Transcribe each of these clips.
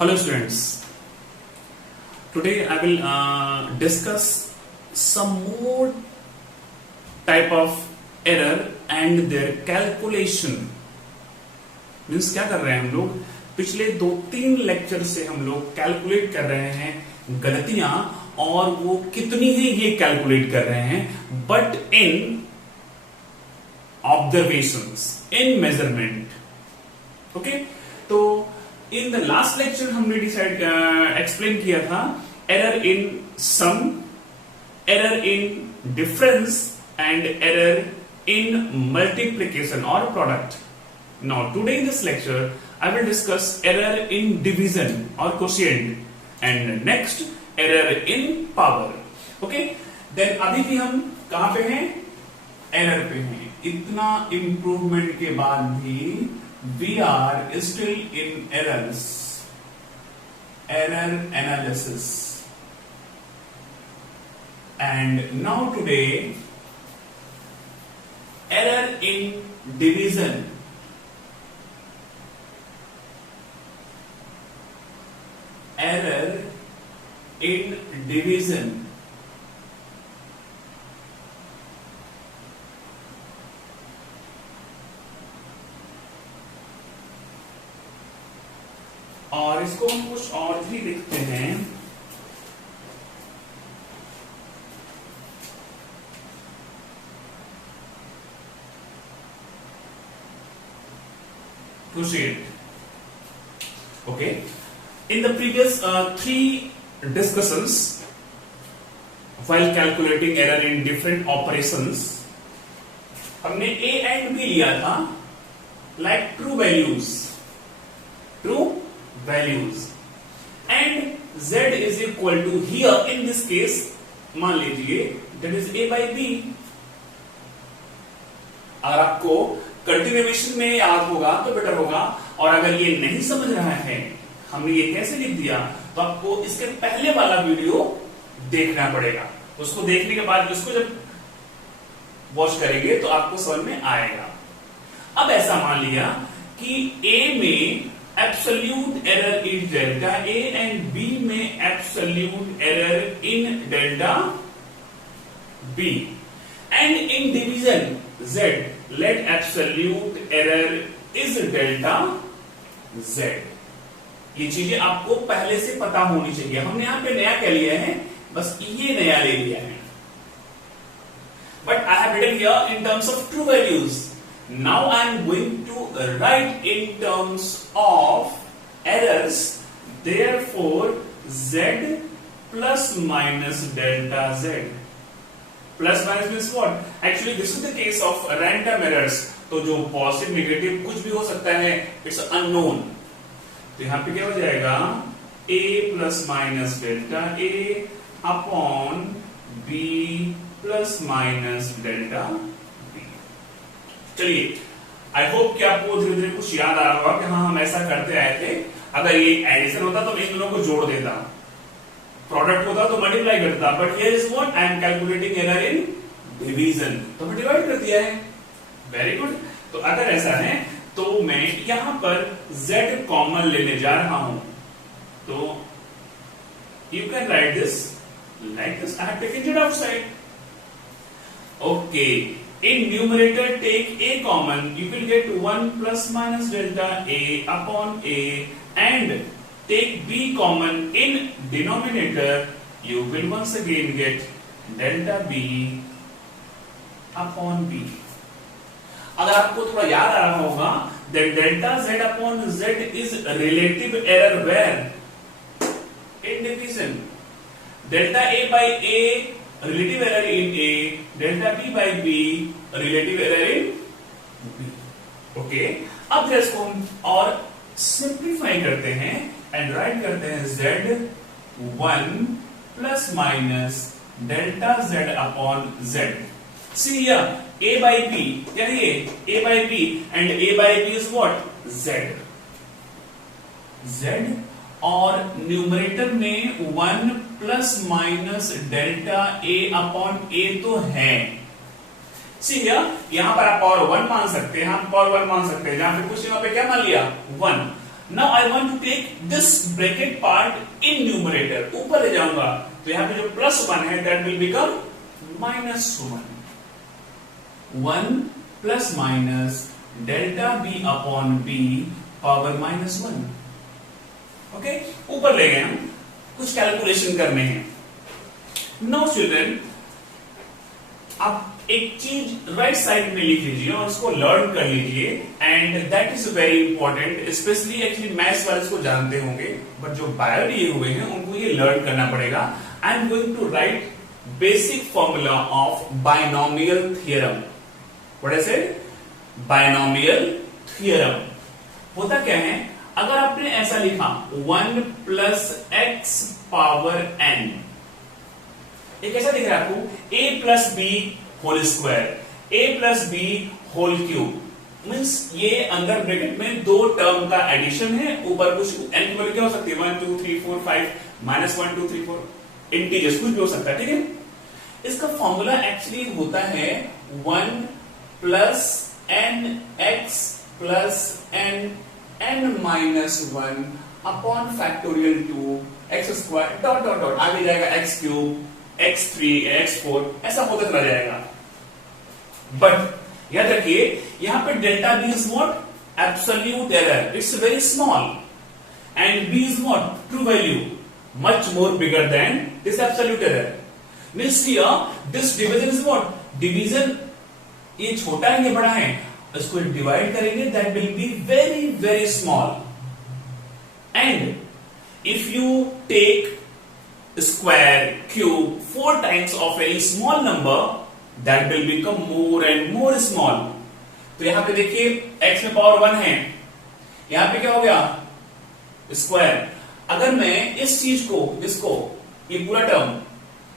Hello students, today I will discuss some more type of error and their calculation. Means क्या कर रहे हैं हम लोग, पिछले 2-3 लेक्चर से हम लोग कैलकुलेट कर रहे हैं गलतियां और वो कितनी है ये कैलकुलेट कर रहे हैं, but in observations, in measurement. Okay, तो इन द लास्ट लेक्चर हमने एक्सप्लेन किया था error in sum, error in difference and error in multiplication और product. Now today in this lecture I will discuss error in division और quotient and next error in power. Okay, then अभी भी हम कहां पे हैं? एरर पे हैं। इतना इंप्रूवमेंट के बाद भी we are still in error analysis, and now today error in division, error in division और इसको हम कुछ और भी लिखते हैं। Proceed. Okay. In the previous 3 discussions, while calculating error in different operations, हमने A and B लिया था, like true values and z is equal to, here in this case मान लीजिए that is a by b। अगर आपको continuation में याद होगा तो बेटर होगा, और अगर ये नहीं समझ रहा है हमने ये कैसे लिख दिया तो आपको इसके पहले वाला वीडियो देखना पड़ेगा। उसको देखने के बाद उसको जब वॉच करेंगे तो आपको समझ में आएगा। अब ऐसा मान लिया कि a में absolute error is delta A and B में absolute error in delta B, and in division z let absolute error is delta z। ये चीजें आपको पहले से पता होनी चाहिए। हमने यहां पे नया क्या लिया है, बस ये नया ले लिया है, but I have written here in terms of true values. Now I am going to write in terms of errors, therefore z plus minus delta z. Plus minus means what? Actually this is the case of random errors, तो जो positive negative कुछ भी हो सकता है, it's unknown. तो यहां पे क्या हो जाएगा, a plus minus delta a upon b plus minus delta। चलिए, आई होप कि आपको धीरे धीरे कुछ याद आ रहा होगा कि हाँ हम ऐसा करते आए थे। अगर ये एडिशन होता तो मैं इन दोनों को जोड़ देता, प्रोडक्ट होता तो मल्टीप्लाई करता, but here is what, I am calculating error in division, तो मैं डिवाइड कर दिया है। Very good. तो अगर ऐसा है तो मैं यहां पर z कॉमन लेने जा रहा हूं, तो you can right this like this, I have taken z outside. Okay, in numerator take a common, you will get 1 plus minus delta a upon a, and take b common in denominator, you will once again get delta b upon b। अगर आपको थोड़ा याद आ रहा होगा, then delta z upon z is relative error where? In division। delta a by a relative error in a, delta b by b relative error in b। Okay, अब जरा इसको हम और सिंप्लीफाई करते हैं एंड राइट करते हैं z1 plus minus delta z upon z। See here a by b, क्या है ये a by b, and a by b is what, z, और न्यूमरेटर में 1 plus minus delta A upon ए तो है। सी यहां पर आप पावर 1 मान सकते हैं, हम पावर 1 मान सकते हैं, जहां पे कुछ वहां पे क्या मान लिया 1। Now I want to take this bracket part in numerator, ऊपर ले जाऊंगा तो यहां पे जो +1 है that will become -1, 1 plus minus delta B upon B power -1। Okay, ऊपर ले गए हम, कुछ कैलकुलेशन करने हैं। नाउ चिल्ड्रन, आप एक चीज राइट साइड में लिख लीजिए और उसको लर्न कर लीजिए, and that is very important. Specially actually maths वाले इसको जानते होंगे, बट जो बायो लिए हुए हैं उनको ये लर्न करना पड़ेगा। I am going to write basic formula of binomial theorem. What is it? Binomial theorem. होता क्या है, अगर आपने ऐसा लिखा 1 प्लस एक्स पावर n, ये कैसा दिख रहा है आपको? a plus B whole square, a plus B whole cube, means ये अंदर ब्रैकेट में दो टर्म का एडिशन है, ऊपर कुछ n की वैल्यू क्या हो सकती है? 1 2 3 4 5 -1 2 3 4 इंटीजर्स कुछ भी हो सकता है, ठीक है। इसका फॉर्मूला एक्चुअली होता है 1 plus n x plus n minus 1 upon factorial 2 x square dot dot dot, आगे जाएगा x क्यूब x3 x4, ऐसा होता चला जाएगा। बट याद रखिए यहां पे delta B is what? Absolute error, it's very small, and B is what? True value, much more bigger than this absolute error. Means here this division is what? Division, ये छोटा है ये बड़ा है, इसको डिवाइड करेंगे that will be very very small, and if you take square, cube 4 times of any small number, that will become more and more small. तो यहां पे देखिए x में पावर 1 है, यहां पे क्या हो गया? स्क्वायर। अगर मैं इस चीज को, इसको, ये पूरा टर्म,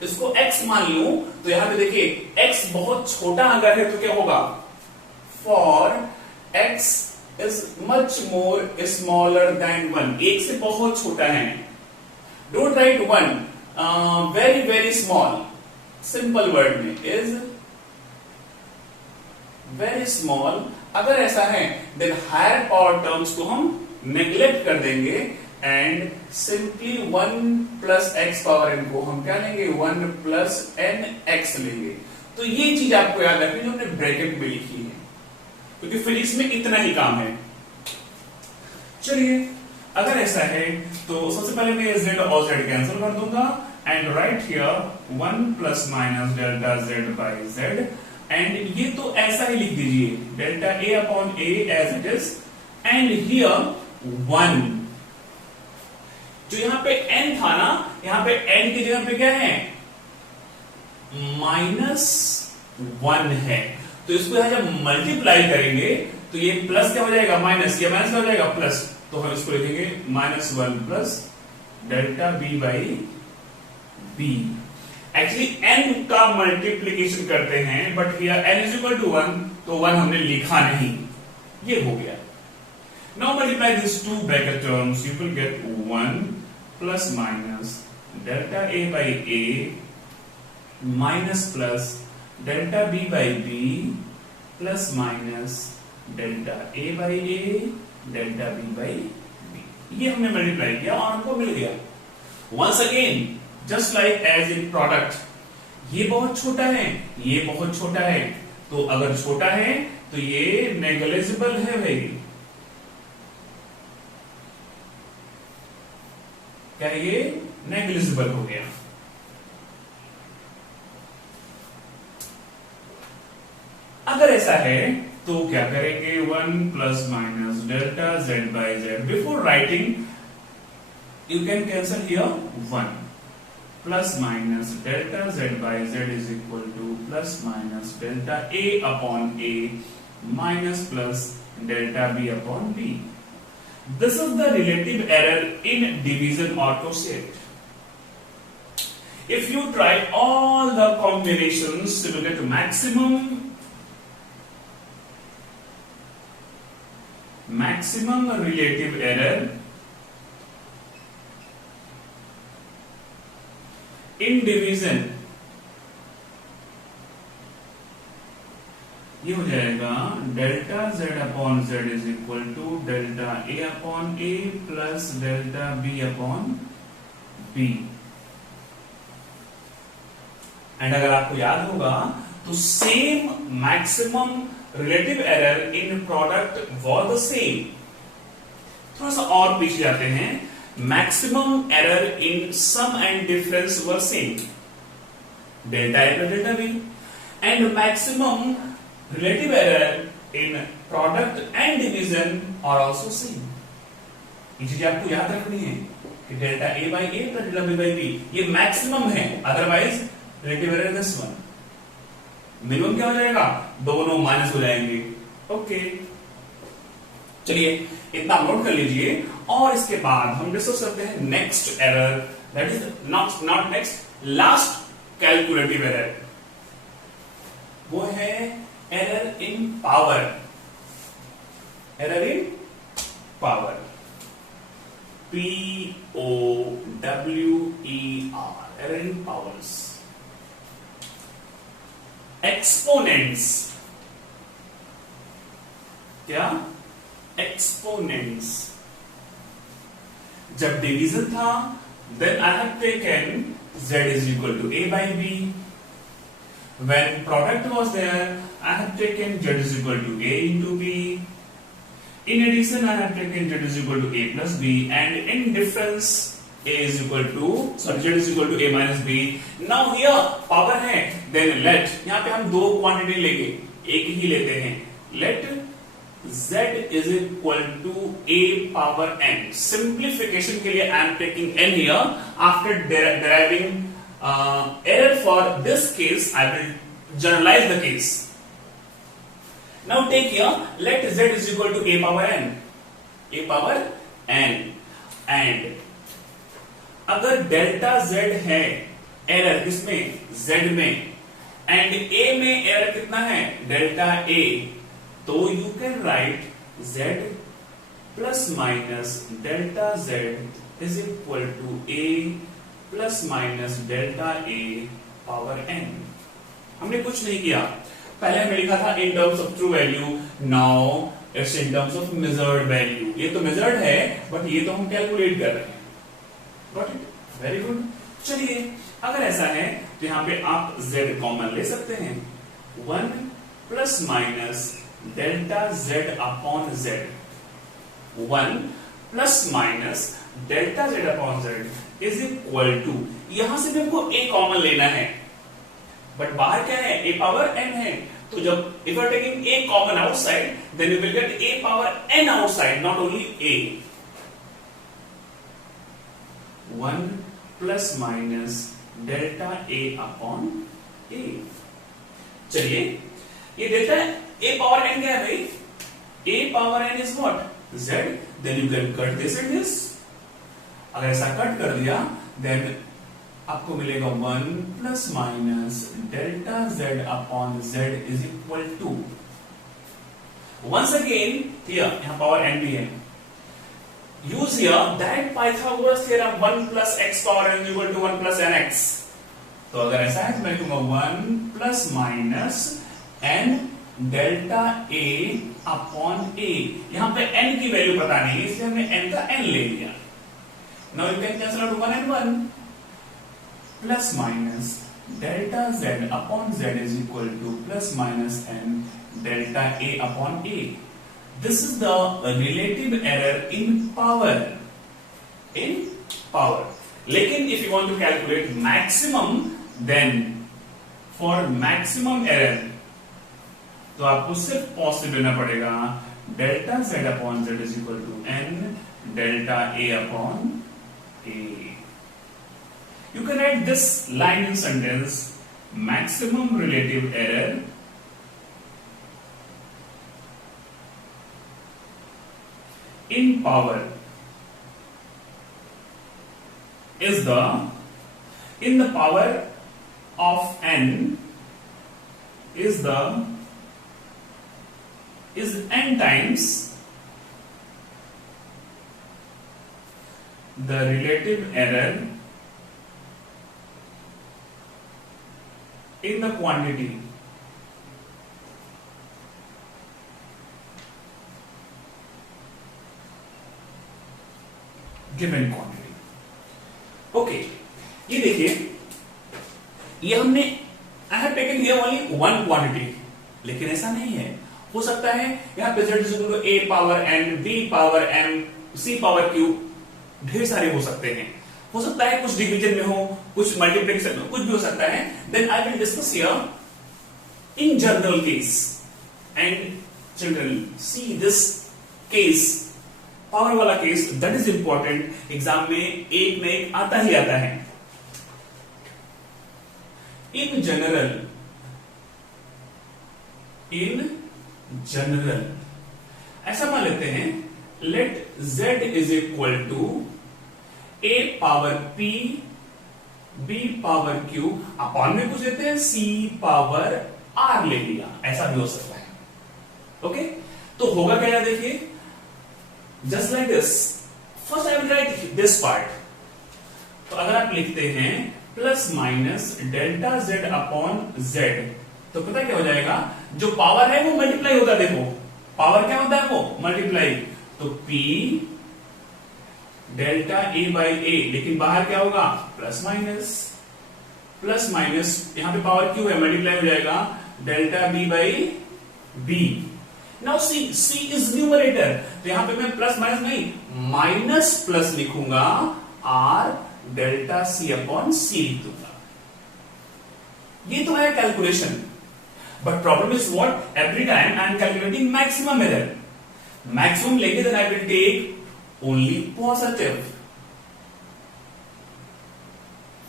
इसको x मान लूं तो यहां पे देखिए x बहुत छोटा अगर है तो क्या होगा? For x is much more smaller than 1, एक से बहुत छोटा है। Don't write 1, very very small, simple word में is very small। अगर ऐसा है then higher power terms को हम neglect कर देंगे and simply 1 plus x power n को हम क्या लेंगे? 1 plus n x लेंगे। तो ये चीज आपको याद रखनी जो हमने ब्रैकेट में लिखी है, क्योंकि फिजिक्स में इतना ही काम है। चलिए, अगर ऐसा है तो सबसे पहले मैं z और z कैंसिल कर दूंगा, and write here 1 plus minus delta z by z, and ये तो ऐसा ही लिख दीजिए delta a upon a as it is, and here 1, जो यहां पे n था ना, यहां पे n की जगह पे क्या है? -1 है, तो इसको यहां जब मल्टीप्लाई करेंगे तो ये प्लस क्या हो जाएगा? माइनस, या माइनस क्या हो जाएगा? प्लस। तो हम इसको लिखेंगे -1 plus delta B by B. Actually n का मल्टीप्लीकेशन करते हैं, but here n is equal to 1, तो 1 हमने लिखा नहीं, ये हो गया। Now multiply this two bracket terms, you will get 1 plus minus delta a by a minus plus delta b by b plus minus delta a by a delta b by b। ये हमने multiply किया और हमको मिल गया। Once again just like as in product, ये बहुत छोटा है, ये बहुत छोटा है, तो अगर छोटा है तो ये नेग्लिजिबल है भाई। क्या ये नेग्लिजिबल हो गया? अगर ऐसा है तो क्या करेंगे? 1 plus minus delta z by z। Before writing you can cancel here 1 plus minus delta z by z is equal two plus minus delta a upon a minus plus delta b upon b। This is the relative error in division or quotient. If you try all the combinations, you will get maximum relative error in division ये हो जाएगा delta Z upon Z is equal to delta A upon A plus delta B upon B. And अगर आपको याद होगा तो same maximum relative error in product was the same. थोड़ा सा और पीछे जाते हैं, maximum error in sum and difference were same, delta A plus delta B, and maximum relative error in product and division are also same. ये चीज आपको याद रखनी है कि delta A by A plus delta B by B ये maximum है, otherwise relative error this one. Minimum क्या हो जाएगा, दोनों माइनस हो जाएंगे। ओके चलिए इतना नोट कर लीजिए, और इसके बाद हम डिस्कस करते हैं next error, that is not next, last calculative error. वो है error in power. Error in power, POWER, error in powers. Exponents, क्या एक्सपोनेंट्स। जब डिवीजन था then I have taken z is equal to a by b. When product was there I have taken z is equal to a into b. In addition I have taken z is equal to a plus b, and in difference a is equal to z is equal to a minus b. Now here power है, then let, यहाँ पे हम दो quantity लेंगे, एक ही लेते हैं, let z is equal to a power n. Simplification के लिए I am taking n here. After deriving error for this case, I will generalize the case. Now take here, let z is equal to a power n. a power n. And अगर delta z है error किसमें, z में, and a में error कितना है, delta a, तो you can write z plus minus delta z is equal to a plus minus delta a power n। हमने कुछ नहीं किया, पहले हमने लिखा था in terms of true value, now it's in terms of measured value. ये तो मेजर्ड है बट ये तो हम कैलकुलेट कर रहे हैं। Got it, very good. चलिए अगर ऐसा है तो यहां पे आप z कॉमन ले सकते हैं, 1 plus minus delta z upon z, 1 plus minus delta z upon z is equal to, यहां से भी हमको a कॉमन लेना है, बट बाहर क्या है, a पावर n है, तो जब if you are taking a common outside then you will get a power n outside, not only a। 1 plus minus delta a upon a। चलिए ये डेल्टा a पावर n क्या है भाई, a power n is what, z, then you can cut this and this. अगर ऐसा cut कर दिया then आपको मिलेगा 1 plus minus delta z upon z is equal to, once again here यहां पावर n भी है, use here that Pythagoras theorem 1 plus x power n equal to 1 plus nx। तो अगर ऐसा है तो मैं कहूंगा 1 plus minus n delta a upon a। यहां पे n की वैल्यू पता नहीं इसलिए हमने n का n ले लिया। Now you can cancel out 1 and 1 plus minus delta z upon z is equal two plus minus n delta a upon a। This is the relative error in power. In power. लेकिन if you want to calculate maximum, then for maximum error, तो आपको सिर्फ positive लेना पड़ेगा, delta z upon z is equal to n delta a upon a। You can write this line in sentence: maximum relative error in power is in the power of n is n times the relative error in the quantity given quantity. Okay, ये देखिए, ये हमने I have taken here only one quantity, लेकिन ऐसा नहीं है। हो सकता है यहां पे z is equal to a power n, b power m, c power q, ढेर सारे हो सकते हैं। हो सकता है कुछ डिवीजन में हो, कुछ मल्टीप्लिकेशन में, कुछ भी हो सकता है। Then I will discuss here in general case and children see this case, power वाला case, that is important. Exam में एक न एक आता ही आता है। इन जनरल ऐसा मान लेते हैं, let z is equal to a power p, b power q, upon में कुछ लेते हैं c पावर r ले लिया, ऐसा भी हो सकता है। ओके, तो होगा क्या यार, देखिए, just like this, first I will write this part. तो अगर आप लिखते हैं plus minus delta z upon z, तो पता क्या हो जाएगा, जो पावर है वो मल्टीप्लाई होता है। देखो पावर क्या होता है, वो मल्टीप्लाई। तो p delta a by a, लेकिन बाहर क्या होगा, प्लस माइनस, प्लस माइनस, यहां पे पावर क्यू है, मल्टीप्लाई हो जाएगा delta b by b। Now c is numerator, तो यहां पे मैं प्लस माइनस नहीं माइनस प्लस लिखूंगा, r delta c upon c लिख दूंगा। ये तो है calculation, but problem is what, every time I am calculating maximum error. Maximum लेंगे then I will take only positive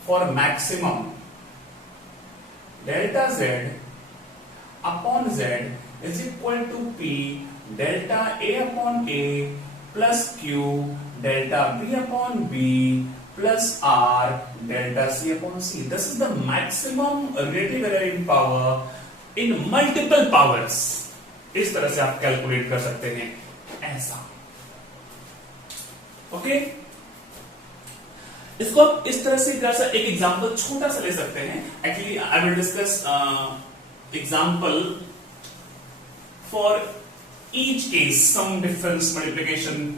for maximum. Delta z upon z is equal to p delta a upon a plus q delta b upon b plus r delta c upon c। This is the maximum relative error in power in multiple powers. इस तरह से आप calculate कर सकते हैं, ऐसा। Okay, इसको आप इस तरह से एक एग्जांपल छोटा सा ले सकते हैं। Actually I will discuss example for each case, sum difference, multiplication,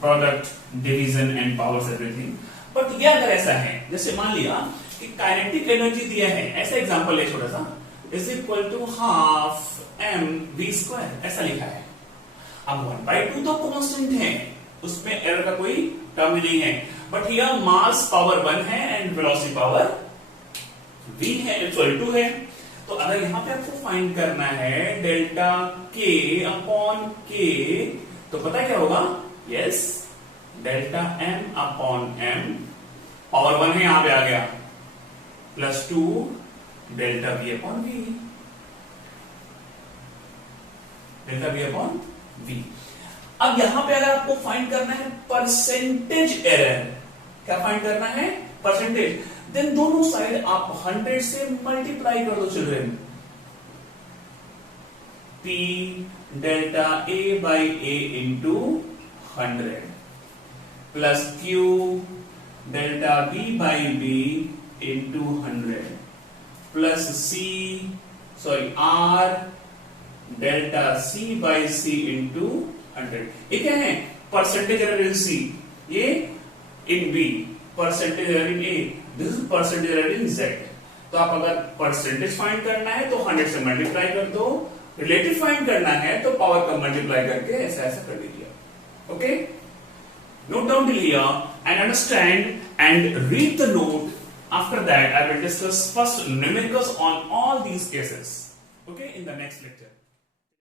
product, division and powers, everything. But ये अगर ऐसा है, जैसे मान लिया कि काइनेटिक एनर्जी दिया है, ऐसा एग्जांपल है छोटा सा, is equal to half m v square, ऐसा लिखा है। अब 1/2 तो कांस्टेंट है, उसमें एरर का कोई टर्म नहीं है, बट हियर मास पावर 1 है एंड वेलोसिटी पावर v है, सॉरी 2 है। तो अगर यहां पे आपको फाइंड करना है डेल्टा k अपॉन k, तो पता क्या होगा, yes, delta m upon m, power 1 है, यहां पे आ गया, plus 2 delta v upon v, delta v upon v। अब यहां पे अगर आपको फाइंड करना है परसेंटेज एरर, क्या फाइंड करना है, परसेंटेज, देन दोनों साइड आप 100 से मल्टीप्लाई कर दो children. p delta a by a into 100 plus q delta b by b into 100 plus r delta c by c into 100। ये क्या है, परसेंटेज एरर इन c, ये इन b, percentage error in a, this is percentage error in z। तो आप अगर percentage find करना है तो 100 से मल्टीप्लाई कर दो, रिलेटिव फाइंड करना है तो पावर का मल्टीप्लाई करके ऐसा ऐसा कर दीजिए। Okay, note down till here and understand and read the note. After that I will discuss first numericals on all these cases, okay, in the next lecture.